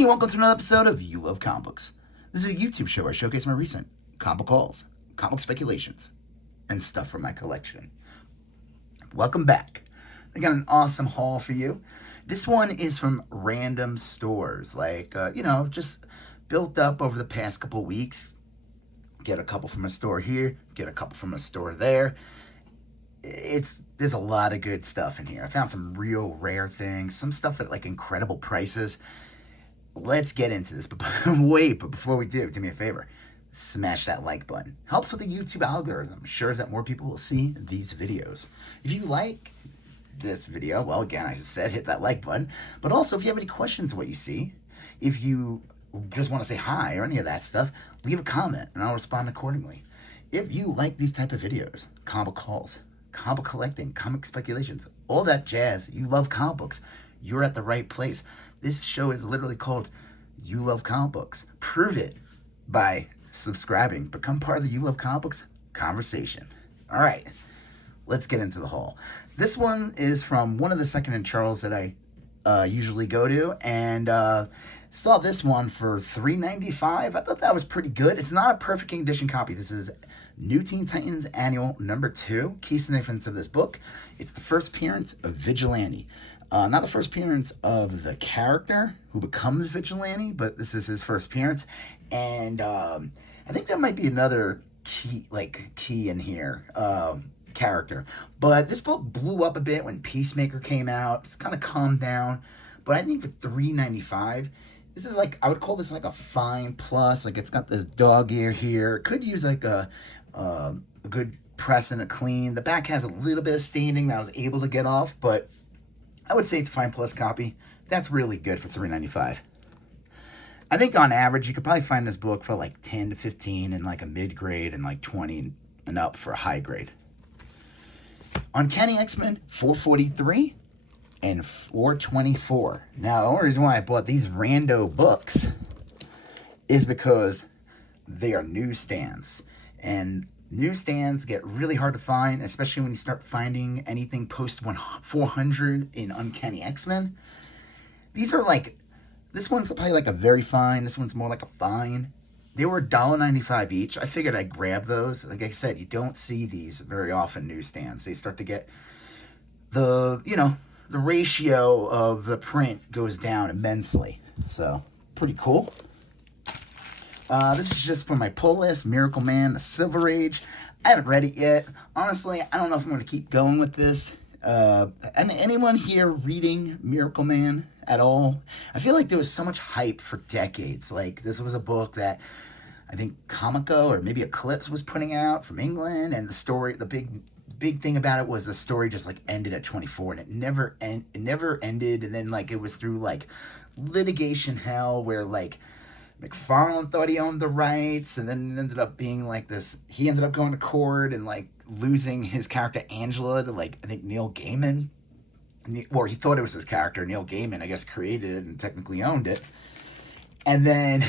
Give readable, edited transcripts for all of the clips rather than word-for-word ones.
Hey, welcome to another episode of You Love Comic Books. This is a YouTube show where I showcase my recent comic hauls, comic speculations, and stuff from my collection. Welcome back. I got an awesome haul for you. This one is from random stores, just built up over the past couple weeks. Get a couple from a store here, get a couple from a store there. There's a lot of good stuff in here. I found some real rare things, some stuff at like incredible prices. Let's get into this, but before we do me a favor, smash that like button. Helps with the YouTube algorithm, ensures that more people will see these videos. If you like this video, well, again, I said hit that like button, but also if you have any questions of what you see, if you just want to say hi or any of that stuff, leave a comment and I'll respond accordingly. If you like these type of videos, comic hauls, comic collecting, comic speculations, all that jazz, you love comic books, you're at the right place. This show is literally called You Love Comic Books. Prove it by subscribing. Become part of the You Love Comic Books conversation. All right, let's get into the haul. This one is from one of the second-hand Charles that I usually go to, and saw this one for $3.95. I thought that was pretty good. It's not a perfect condition copy. This is New Teen Titans Annual #2. Key significance of this book: it's the first appearance of Vigilante. Not the first appearance of the character who becomes Vigilante, but this is his first appearance. And I think there might be another key in here, character. But this book blew up a bit when Peacemaker came out. It's kind of calmed down. But I think for $3.95, this is I would call this like a fine plus. Like, it's got this dog ear here. It could use like a good press and a clean. The back has a little bit of staining that I was able to get off, but I would say it's a fine plus copy. That's really good for $3.95. I think on average, you could probably find this book for like 10 to 15 in like a mid-grade and like 20 and up for a high grade. Uncanny X-Men, $4.43 and $4.24. Now, the only reason why I bought these rando books is because they are newsstands. And newsstands get really hard to find, especially when you start finding anything post 400 in Uncanny X-Men. These are this one's probably like a very fine. This one's more like a fine. They were $1.95 each. I figured I'd grab those. Like I said, you don't see these very often, newsstands. They start to get the ratio of the print goes down immensely. So, pretty cool. This is just for my pull list, Miracle Man, The Silver Age. I haven't read it yet. Honestly, I don't know if I'm going to keep going with this. And anyone here reading Miracle Man at all? I feel like there was so much hype for decades. Like, this was a book that I think Comico or maybe Eclipse was putting out from England, and the story, the big thing about it was the story just ended at 24, and it never ended. And then it was through litigation hell where McFarlane thought he owned the rights, and then it ended up being this. He ended up going to court and losing his character Angela to I think Neil Gaiman, or he thought it was his character. Neil Gaiman, I guess, created it and technically owned it, and then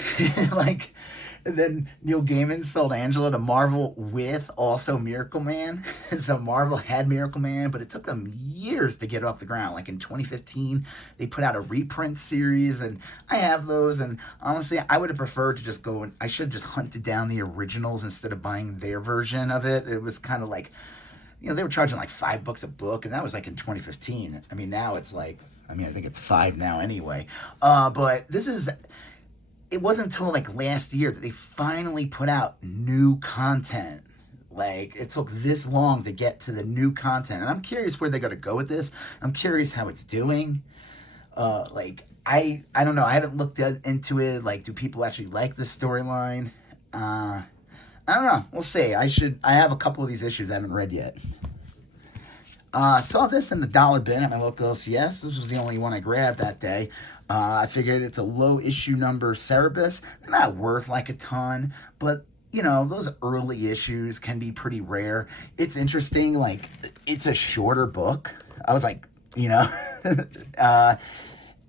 and then Neil Gaiman sold Angela to Marvel with also Miracle Man. So Marvel had Miracle Man, but it took them years to get it off the ground. In 2015, they put out a reprint series, and I have those. And honestly, I would have preferred to just go and I should have just hunted down the originals instead of buying their version of it. It was kind of they were charging $5 a book, and that was in 2015. I mean, now it's I think it's $5 now anyway. But this is. It wasn't until last year that they finally put out new content. It took this long to get to the new content. And I'm curious where they're going to go with this. I'm curious how it's doing. I don't know. I haven't looked into it. Do people actually like this storyline? I don't know. We'll see. I have a couple of these issues I haven't read yet. Saw this in the dollar bin at my local LCS. This was the only one I grabbed that day. I figured it's a low issue number Cerebus. They're not worth a ton, but those early issues can be pretty rare. It's interesting. It's a shorter book. I was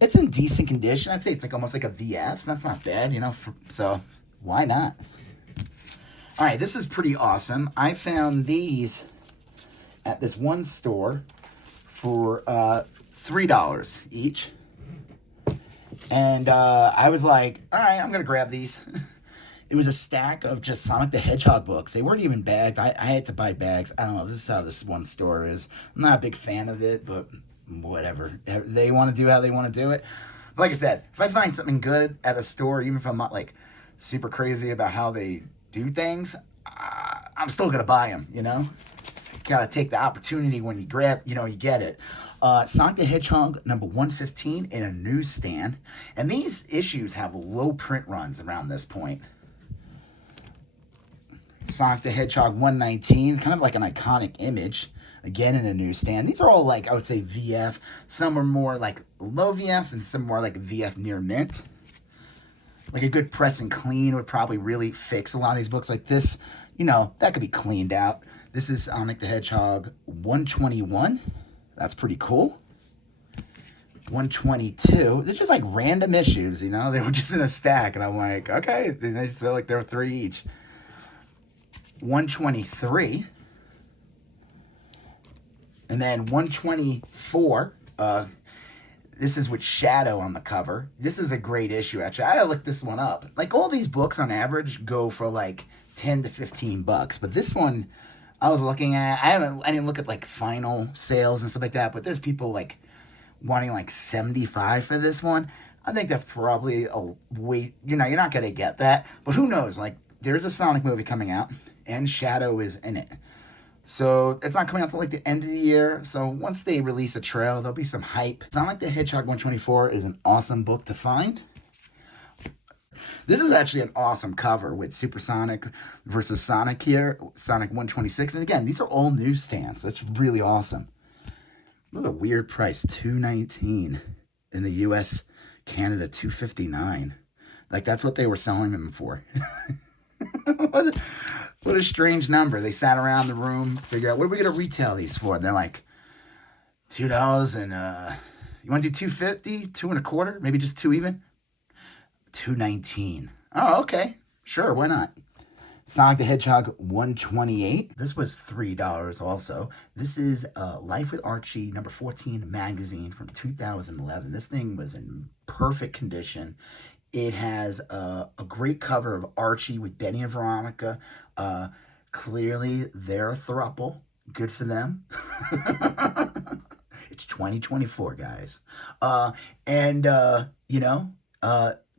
it's in decent condition. I'd say it's almost like a VF. So that's not bad, so why not? All right, this is pretty awesome. I found these at this one store for $3 each. And I was like, all right, I'm going to grab these. It was a stack of just Sonic the Hedgehog books. They weren't even bagged. I had to buy bags. I don't know. This is how this one store is. I'm not a big fan of it, but whatever. They want to do how they want to do it. But like I said, if I find something good at a store, even if I'm not like super crazy about how they do things, I'm still going to buy them, you know? Gotta take the opportunity when you grab, you get it. Sonic the Hedgehog number 115 in a newsstand. And these issues have low print runs around this point. Sonic the Hedgehog 119, kind of like an iconic image, again in a newsstand. These are all like, I would say VF. Some are more like low VF and some more like VF near mint. Like a good press and clean would probably really fix a lot of these books. Like this, that could be cleaned out. This is Sonic the Hedgehog 121. That's pretty cool. 122. They're just like random issues, They were just in a stack. And I'm like, okay. And they feel like there were 3 each. 123. And then 124. This is with Shadow on the cover. This is a great issue, actually. I looked this one up. Like, all these books on average go for like $10 to $15. But this one, I was looking at, I didn't look at like final sales and stuff like that, but there's people like wanting like $75 for this one. I think that's probably a way, you're not going to get that, but who knows? Like, there's a Sonic movie coming out and Shadow is in it. So it's not coming out until like the end of the year. So once they release a trailer, there'll be some hype. Sonic the Hedgehog 124 is an awesome book to find. This is actually an awesome cover with Supersonic versus Sonic here, Sonic 126. And again, these are all newsstands. So it's really awesome. Look at a weird price, $219 in the US, Canada, $259. Like, that's what they were selling them for. What a strange number. They sat around the room, figure out, what are we going to retail these for? And they're like, $2 and, you want to do $2.50, $2.25, maybe just 2 even? $219. Oh, okay. Sure, why not? Sonic the Hedgehog 128. This was $3 also. This is Life with Archie, number 14 magazine from 2011. This thing was in perfect condition. It has a great cover of Archie with Benny and Veronica. Clearly, they're a throuple. Good for them. It's 2024, guys.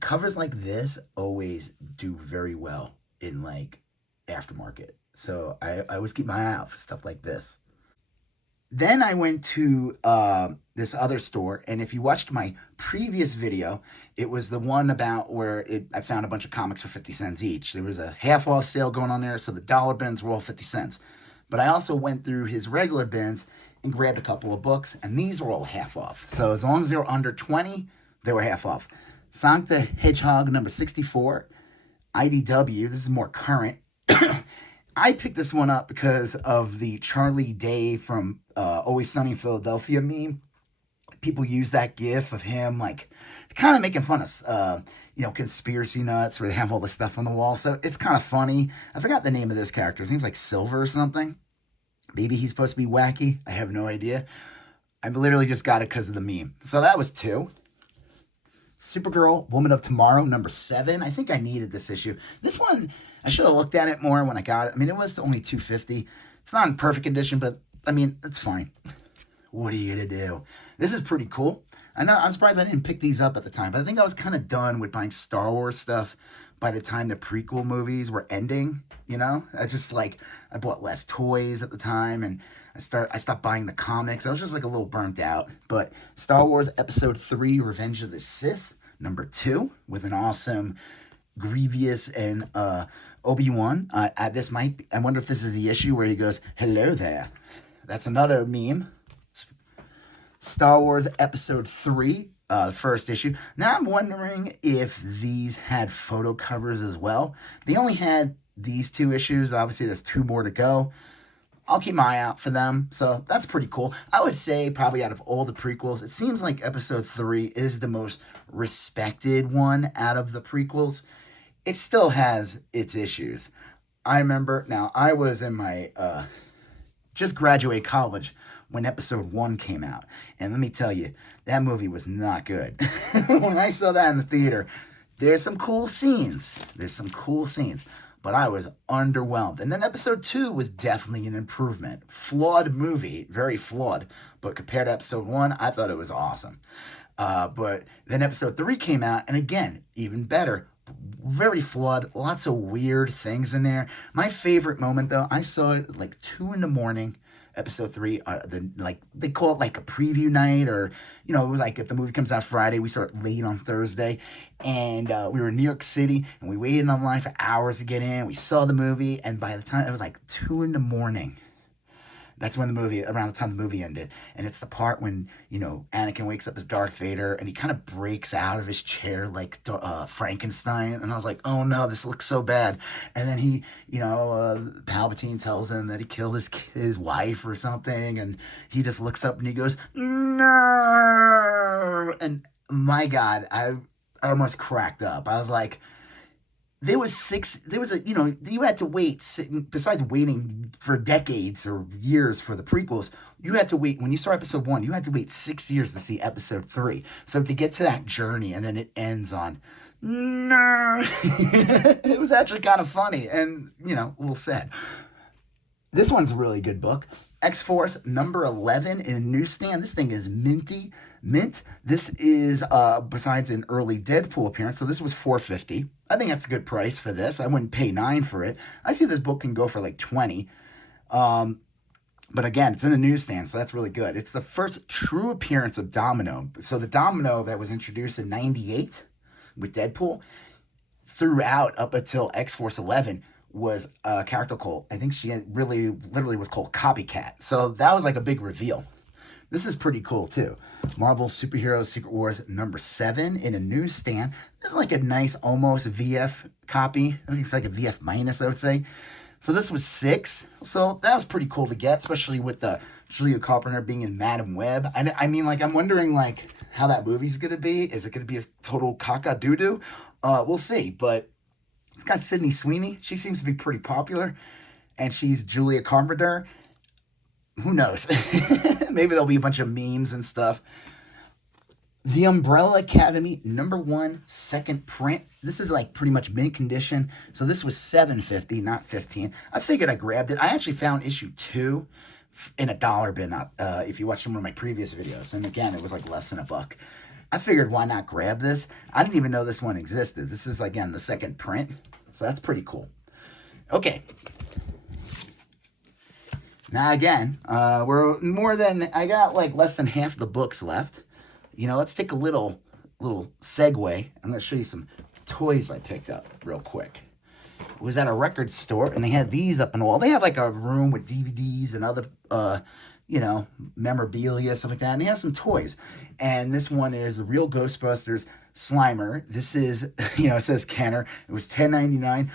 Covers like this always do very well in like aftermarket. So I always keep my eye out for stuff like this. Then I went to this other store, and if you watched my previous video, it was the one about where I found a bunch of comics for 50 cents each. There was a half off sale going on there, so the dollar bins were all 50 cents. But I also went through his regular bins and grabbed a couple of books, and these were all half off. So as long as they were under 20, they were half off. Sonic the Hedgehog number 64, IDW. This is more current. I picked this one up because of the Charlie Day from Always Sunny in Philadelphia meme. People use that gif of him, like, kind of making fun of, conspiracy nuts where they have all this stuff on the wall. So it's kind of funny. I forgot the name of this character. His name's like Silver or something. Maybe he's supposed to be wacky. I have no idea. I literally just got it because of the meme. So that was 2. Supergirl, Woman of Tomorrow, number 7. I think I needed this issue. This one, I should have looked at it more when I got it. I mean, it was only $2.50. It's not in perfect condition, but, I mean, it's fine. What are you going to do? This is pretty cool. I'm surprised I didn't pick these up at the time, but I think I was kind of done with buying Star Wars stuff by the time the prequel movies were ending, I bought less toys at the time, and I stopped buying the comics. I was just like a little burnt out. But Star Wars Episode 3, Revenge of the Sith, number 2, with an awesome Grievous and Obi-Wan. I wonder if this is the issue where he goes, "Hello there." That's another meme. Star Wars Episode 3, the first issue. Now I'm wondering if these had photo covers as well. They only had these 2 issues. Obviously, there's 2 more to go. I'll keep my eye out for them. So that's pretty cool. I would say probably out of all the prequels, it seems like Episode 3 is the most respected one out of the prequels. It still has its issues. I remember, now I was in my just graduated college when episode 1 came out. And let me tell you, that movie was not good. When I saw that in the theater, there's some cool scenes. But I was underwhelmed. And then episode 2 was definitely an improvement. Flawed movie, very flawed. But compared to episode 1, I thought it was awesome. But then episode 3 came out, and again, even better. Very flawed, lots of weird things in there. My favorite moment, though, I saw it like 2 in the morning. Episode 3, they call it like a preview night, or it was like if the movie comes out Friday, we saw it late on Thursday, and we were in New York City, and we waited online for hours to get in. We saw the movie, and by the time it was like 2 in the morning. That's when around the time the movie ended. And it's the part when, Anakin wakes up as Darth Vader and he kind of breaks out of his chair like Frankenstein. And I was like, oh no, this looks so bad. And then he, Palpatine tells him that he killed his wife or something. And he just looks up and he goes, no. And my God, I almost cracked up. I was like, you had to wait, besides waiting for decades or years for the prequels, you had to wait, when you saw episode 1, you had to wait 6 years to see episode 3. So to get to that journey, and then it ends on, no, it was actually kind of funny and, a little sad. This one's a really good book. X-Force number 11 in a newsstand. This thing is mint. This is, besides an early Deadpool appearance, so this was $4.50. I think that's a good price for this. I wouldn't pay $9 for it. I see this book can go for like $20. But again, it's in a newsstand, so that's really good. It's the first true appearance of Domino. So the Domino that was introduced in 98 with Deadpool, throughout up until X-Force 11, was a character called, I think she literally was called Copycat. So that was like a big reveal. This is pretty cool too. Marvel Superheroes Secret Wars number 7 in a newsstand. This is like a nice almost VF copy. I think it's like a VF minus, I would say. So this was $6. So that was pretty cool to get, especially with the Julia Carpenter being in Madam Web. I mean, I'm wondering how that movie's gonna be. Is it gonna be a total caca-doo-doo? We'll see, but it's got Sydney Sweeney. She seems to be pretty popular, and she's Julia Carpenter. Who knows? Maybe there'll be a bunch of memes and stuff. The Umbrella Academy number 1 second print. This is like pretty much mint condition. So this was $7.50, not $15. I figured I grabbed it. I actually found issue 2 in a dollar bin. If you watched some of my previous videos, and again, it was like less than $1. I figured why not grab this? I didn't even know this one existed. This is again the second print, so that's pretty cool. Okay. Now again, I got like less than half the books left. Let's take a little segue. I'm going to show you some toys I picked up real quick. It was at a record store, and they had these up on the wall. They have like a room with DVDs and other, memorabilia, stuff like that. And they have some toys. And this one is the Real Ghostbusters Slimer. This is, it says Kenner. It was $10.99.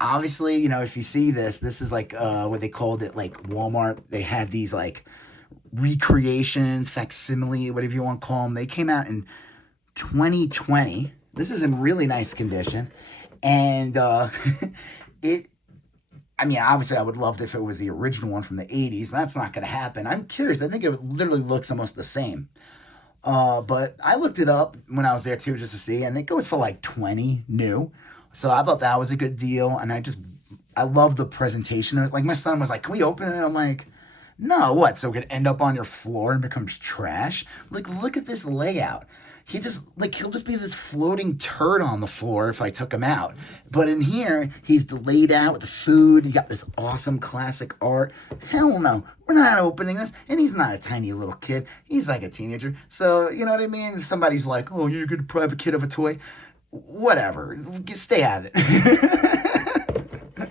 Obviously, if you see this is like what they called it, like Walmart. They had these like recreations, facsimile, whatever you want to call them. They came out in 2020. This is in really nice condition. And obviously I would love it if it was the original one from the 80s. That's not going to happen. I'm curious. I think it literally looks almost the same. But I looked it up when I was there too, just to see, and it goes for like $20 new. So I thought that was a good deal, and I love the presentation of it. Like, my son was like, can we open it? And I'm like, no, what? So it could end up on your floor and becomes trash? Like, look at this layout. He'll just be this floating turd on the floor if I took him out. But in here, he's laid out with the food. You got this awesome classic art. Hell no, we're not opening this. And he's not a tiny little kid. He's like a teenager. So, you know what I mean? Somebody's like, oh, you're going to private kid of a toy? Whatever. Stay out of it.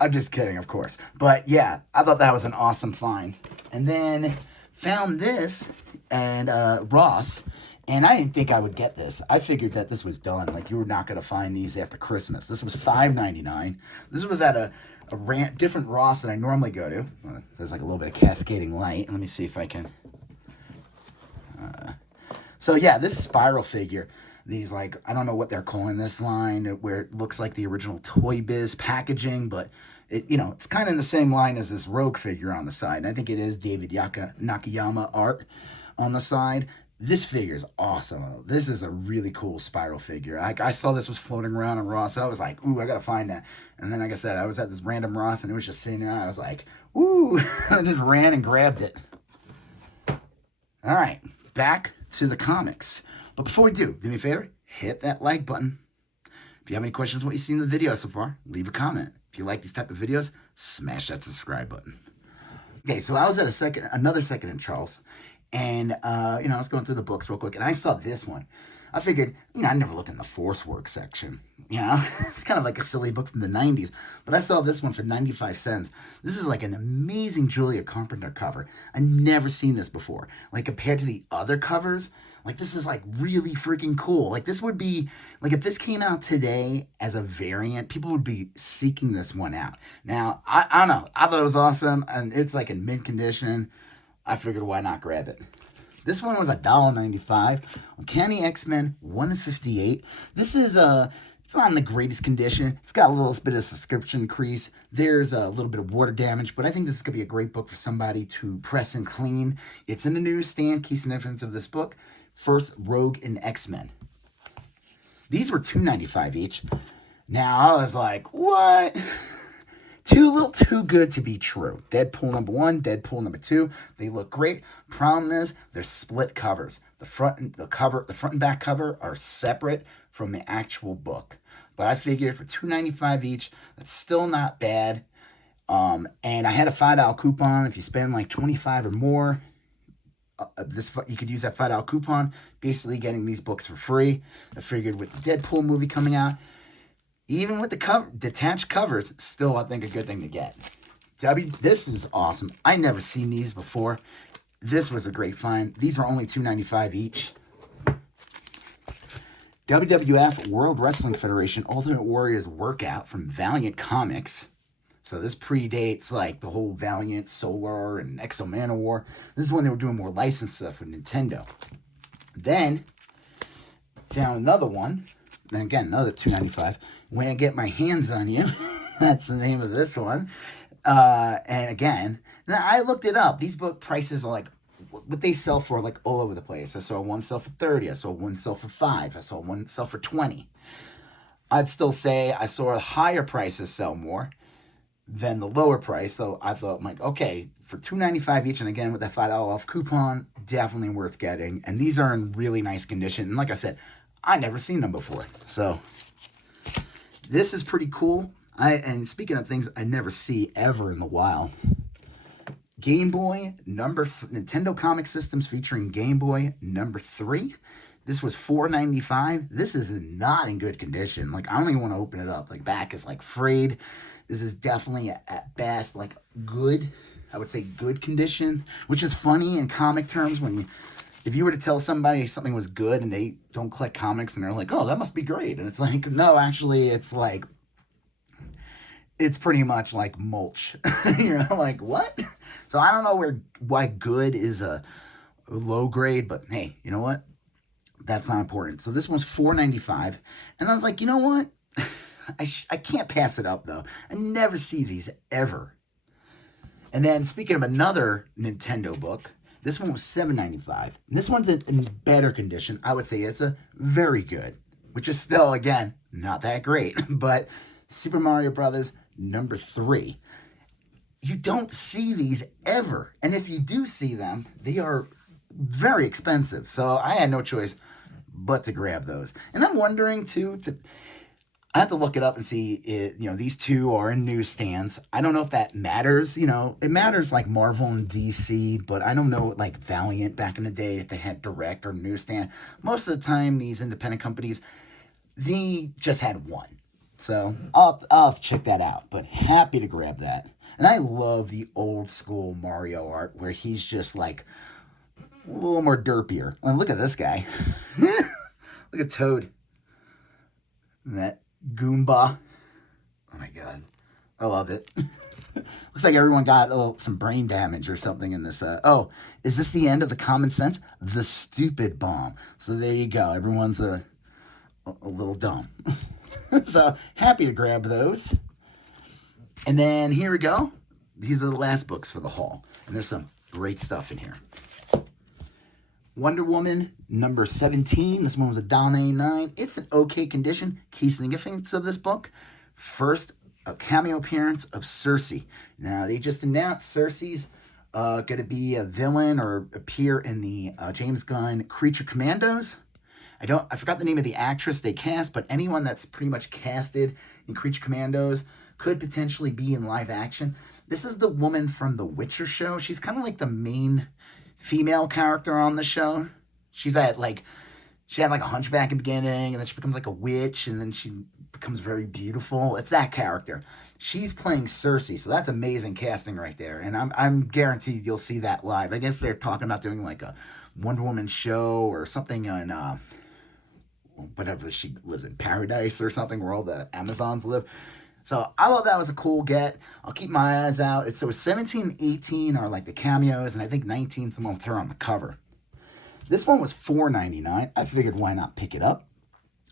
I'm just kidding, of course. But yeah, I thought that was an awesome find. And then found this and Ross. And I didn't think I would get this. I figured that this was done. Like, you were not going to find these after Christmas. This was $5.99. This was at a different Ross than I normally go to. There's like a little bit of cascading light. Let me see if I can. So yeah, this spiral figure. these, like, I don't know what they're calling this line, where it looks like the original Toy Biz packaging, but it's kind of in the same line as this Rogue figure on the side. And I think it is David Nakayama art on the side. This figure is awesome. This is a really cool Spiral figure. I saw this was floating around on Ross. I was like, ooh, I gotta find that. And then, like I said, I was at this random Ross and it was just sitting there. I was like, ooh, I just ran and grabbed it. All right, back to the comics. But before we do me a favor, hit that like button. If you have any questions what you've seen in the video so far, leave a comment. If you like these type of videos, smash that subscribe button. Okay, so I was at another second in Charles, and I was going through the books real quick, and I saw this one. I figured, I never look in the Force Work section. It's kind of like a silly book from the 90s, but I saw this one for 95 cents. This is like an amazing Julia Carpenter cover. I've never seen this before. Like, compared to the other covers, like, this is like really freaking cool. Like, this would be, like, if this came out today as a variant, people would be seeking this one out. Now, I don't know. I thought it was awesome, and it's like in mint condition. I figured, why not grab it? This one was $1.95. Uncanny X-Men 158. This is it's not in the greatest condition. It's got a little bit of subscription crease. There's a little bit of water damage, but I think this is going to be a great book for somebody to press and clean. It's in the newsstand. Key significance of this book: first, Rogue and X-Men. These were $2.95 each. Now, I was like, what? Too little too good to be true. Deadpool #1, Deadpool #2. They look great. Problem is, they're split covers. The front and back cover are separate from the actual book. But I figured for $2.95 each, that's still not bad. And I had a $5 coupon. If you spend like $25 or more, you could use that $5 coupon. Basically, getting these books for free. I figured with the Deadpool movie coming out, even with the detached covers, still, I think, a good thing to get. This is awesome. I never seen these before. This was a great find. These are only $2.95 each. WWF World Wrestling Federation Ultimate Warriors Workout from Valiant Comics. So this predates, like, the whole Valiant, Solar, and Exo Manowar. This is when they were doing more licensed stuff with Nintendo. Then, found another one. Then again, another $2.95. When I Get My Hands on You. That's the name of this one. And again, now I looked it up. These book prices are like what they sell for, like, all over the place. I saw one sell for $30. I saw one sell for $5. I saw one sell for $20. I'd still say I saw higher prices sell more than the lower price. So I thought, like, okay, for $2.95 each, and again with that $5 off coupon, definitely worth getting. And these are in really nice condition. And like I said, I never seen them before. So this is pretty cool. And speaking of things I never see ever in the wild, Game Boy Nintendo Comic Systems featuring Game Boy #3. This was $4.95. This is not in good condition. Like, I don't even want to open it up. Like, back is like frayed. This is definitely at best like good. I would say good condition, which is funny in comic terms when if you were to tell somebody something was good and they don't collect comics and they're like, oh, that must be great. And it's like, no, actually, it's like, it's pretty much like mulch. You're like, what? So I don't know why good is a low grade, but hey, you know what? That's not important. So this one's $4.95. And I was like, you know what? I can't pass it up, though. I never see these ever. And then speaking of another Nintendo book, this one was $7.95. This one's in better condition. I would say it's a very good, which is still, again, not that great. But Super Mario Brothers #3. You don't see these ever. And if you do see them, they are very expensive. So I had no choice but to grab those. And I'm wondering, too, I have to look it up and see, these two are in newsstands. I don't know if that matters. It matters like Marvel and DC, but I don't know, like Valiant back in the day, if they had direct or newsstand. Most of the time, these independent companies, they just had one. So I'll have to check that out, but happy to grab that. And I love the old school Mario art where he's just like a little more derpier. And look at this guy. Look at Toad. And that Goomba. Oh my god. I love it. Looks like everyone got some brain damage or something in this. Is this the end of the common sense? The stupid bomb. So there you go. Everyone's a little dumb. So happy to grab those. And then here we go. These are the last books for the haul. And there's some great stuff in here. Wonder Woman number 17. This one was $1.99. It's in okay condition. Key significance of this book. First, a cameo appearance of Cersei. Now, they just announced Cersei's going to be a villain or appear in the James Gunn Creature Commandos. I forgot the name of the actress they cast, but anyone that's pretty much casted in Creature Commandos could potentially be in live action. This is the woman from the Witcher show. She's kind of like the main female character on the show. She had like a hunchback in the beginning, and then she becomes like a witch, and then she becomes very beautiful. It's that character. She's playing Cersei, so that's amazing casting right there. And I'm guaranteed you'll see that live. I guess they're talking about doing like a Wonder Woman show or something on whatever, she lives in paradise or something where all the Amazons live. So I thought that was a cool get. I'll keep my eyes out. So 17 and 18 are like the cameos, and I think 19 is the one with her on the cover. This one was $4.99. I figured why not pick it up.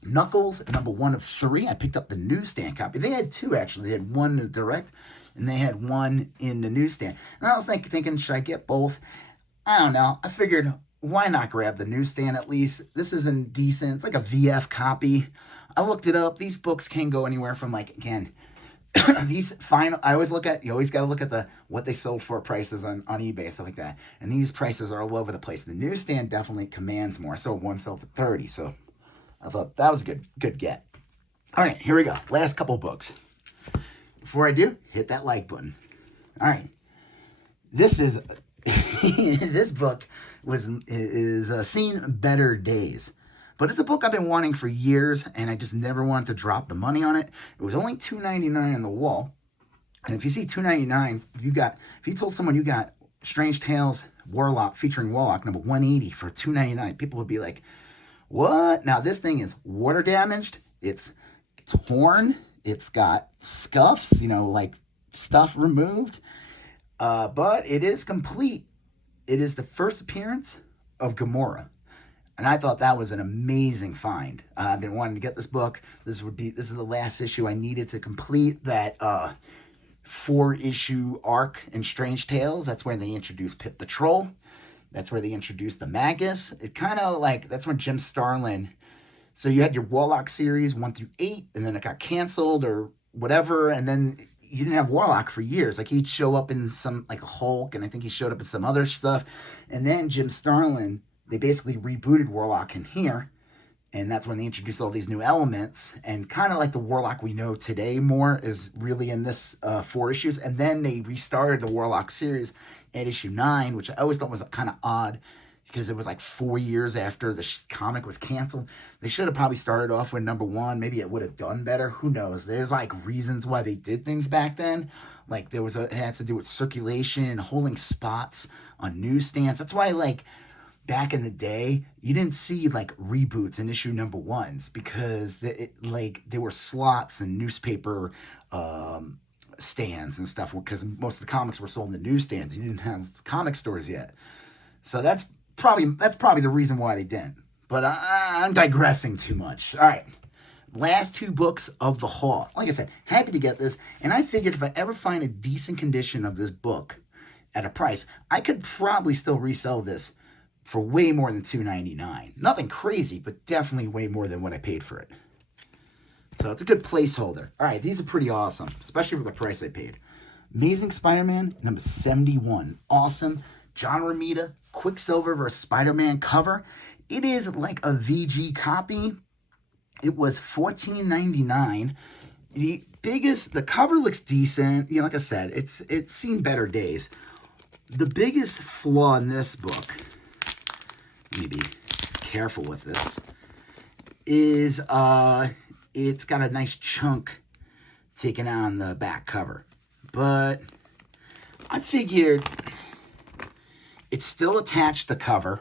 Knuckles, number 1 of 3. I picked up the newsstand copy. They had 2, actually. They had 1 in direct, and they had 1 in the newsstand. And I was thinking, should I get both? I don't know. I figured, why not grab the newsstand at least? This isn't decent. It's like a VF copy. I looked it up. These books can go anywhere from, like, again, these final, I always look at, you always got to look at what they sold for prices on eBay and stuff like that. And these prices are all over the place. The newsstand definitely commands more. So one sold for $30. So I thought that was a good get. All right, here we go. Last couple books. Before I do, hit that like button. All right. This is, this book is Seen Better Days. But it's a book I've been wanting for years, and I just never wanted to drop the money on it. It was only $2.99 on the wall. And if you see $2.99, if you told someone you got Strange Tales Warlock featuring Warlock number 180 for $2.99, people would be like, what? Now this thing is water damaged, it's torn, it's got scuffs, like stuff removed. But it is complete. It is the first appearance of Gamora. And I thought that was an amazing find. I've been wanting to get this book. This is the last issue I needed to complete that 4-issue arc in Strange Tales. That's where they introduced Pip the Troll. That's where they introduced the Magus. It kind of like, that's when Jim Starlin, so you had your Warlock series 1 through 8, and then it got canceled or whatever, and then you didn't have Warlock for years. Like, he'd show up in some, like Hulk, and I think he showed up in some other stuff. And then Jim Starlin, they basically rebooted Warlock in here, and that's when they introduced all these new elements, and kind of like the Warlock we know today more is really in this 4 issues, and then they restarted the Warlock series at issue 9, which I always thought was kind of odd, because it was like 4 years after the comic was canceled. They should have probably started off with number 1. Maybe it would have done better. Who knows? There's like reasons why they did things back then. Like it had to do with circulation, holding spots on newsstands. That's why back in the day, you didn't see like reboots in issue number 1s because there were slots and newspaper stands and stuff, because most of the comics were sold in the newsstands. You didn't have comic stores yet. So that's probably the reason why they didn't. But I'm digressing too much. All right. Last 2 books of the haul. Like I said, happy to get this. And I figured if I ever find a decent condition of this book at a price, I could probably still resell this for way more than $2.99. Nothing crazy, but definitely way more than what I paid for it. So it's a good placeholder. All right, these are pretty awesome, especially for the price I paid. Amazing Spider-Man, number 71. Awesome. John Romita, Quicksilver vs. Spider-Man cover. It is like a VG copy. It was $14.99. The cover looks decent. Like I said, it's seen better days. The biggest flaw in this book, let me be careful with this, is it's got a nice chunk taken out on the back cover. But I figured it's still attached to cover.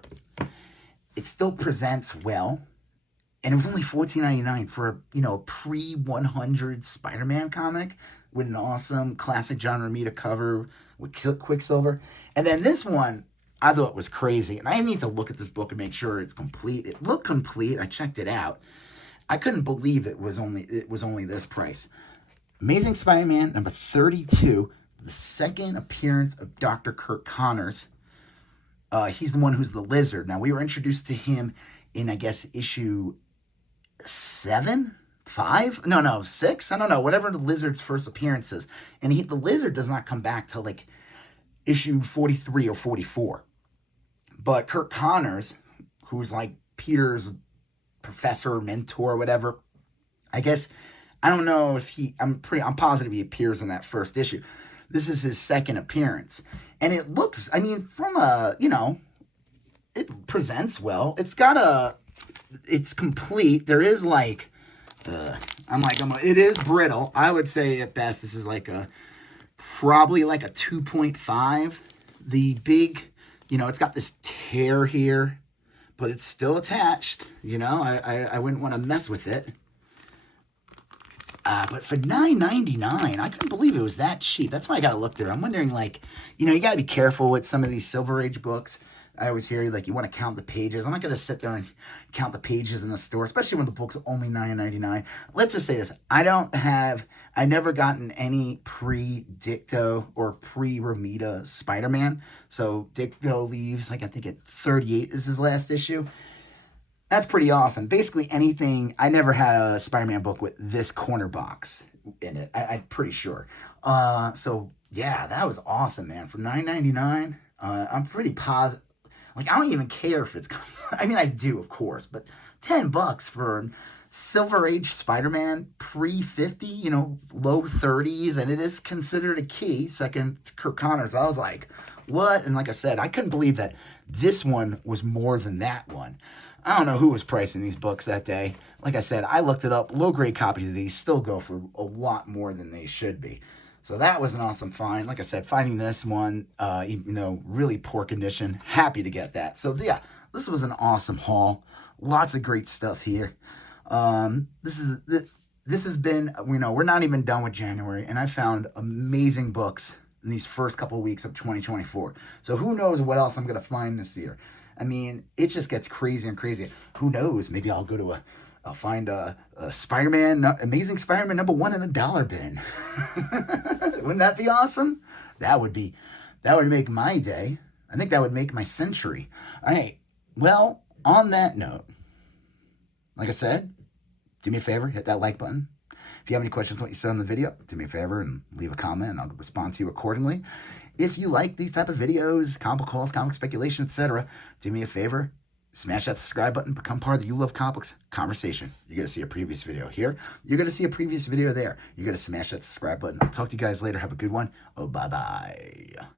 It still presents well. And it was only $14.99 for a pre-100 Spider-Man comic with an awesome classic John Romita cover with Quicksilver. And then this one, I thought was crazy. And I need to look at this book and make sure it's complete. It looked complete. I checked it out. I couldn't believe it was only this price. Amazing Spider-Man number 32, the second appearance of Dr. Kirk Connors. He's the one who's the Lizard. Now, we were introduced to him in, I guess, issue 7? 5? No, 6? I don't know. Whatever the Lizard's first appearance is. And the Lizard does not come back till, like, issue 43 or 44. But Kirk Connors, who's, like, Peter's professor, mentor, whatever, I guess, I don't know if I'm positive he appears in that first issue. This is his second appearance. And it looks, I mean, from it presents well. It's complete. There is like, it is brittle. I would say at best this is like probably like a 2.5. The big, it's got this tear here, but it's still attached. I wouldn't want to mess with it. But for $9.99, I couldn't believe it was that cheap. That's why I got to look there. I'm wondering, like, you got to be careful with some of these Silver Age books. I always hear, like, you want to count the pages. I'm not going to sit there and count the pages in the store, especially when the book's only $9.99. Let's just say this. I never gotten any pre-Dicto or pre-Romita Spider-Man. So Dicto leaves, like, I think at 38 is his last issue. That's pretty awesome. Basically anything, I never had a Spider-Man book with this corner box in it. I'm pretty sure. So, yeah, that was awesome, man. For $9.99, I'm pretty positive. Like, I don't even care if it's... I mean, I do, of course. But $10 for Silver Age Spider-Man pre-50, low 30s. And it is considered a key, second to Kirk Connors. I was like, what? And like I said, I couldn't believe that this one was more than that one. I don't know who was pricing these books that day. Like I said, I looked it up. Low-grade copies of these still go for a lot more than they should be. So that was an awesome find. Like I said, finding this one, even though really poor condition, happy to get that. So yeah, this was an awesome haul. Lots of great stuff here. This has been, we're not even done with January, and I found amazing books in these first couple of weeks of 2024. So who knows what else I'm going to find this year. I mean, it just gets crazier and crazier. Who knows? Maybe I'll find a Spider-Man, Amazing Spider-Man number 1 in a dollar bin. Wouldn't that be awesome? That would make my day. I think that would make my century. All right. Well, on that note, like I said, do me a favor, hit that like button. If you have any questions on what you said on the video, do me a favor and leave a comment, and I'll respond to you accordingly. If you like these type of videos, comic calls, comic speculation, etc., do me a favor, smash that subscribe button, become part of the You Love Comics conversation. You're going to see a previous video here. You're going to see a previous video there. You're going to smash that subscribe button. I'll talk to you guys later. Have a good one. Oh, bye-bye.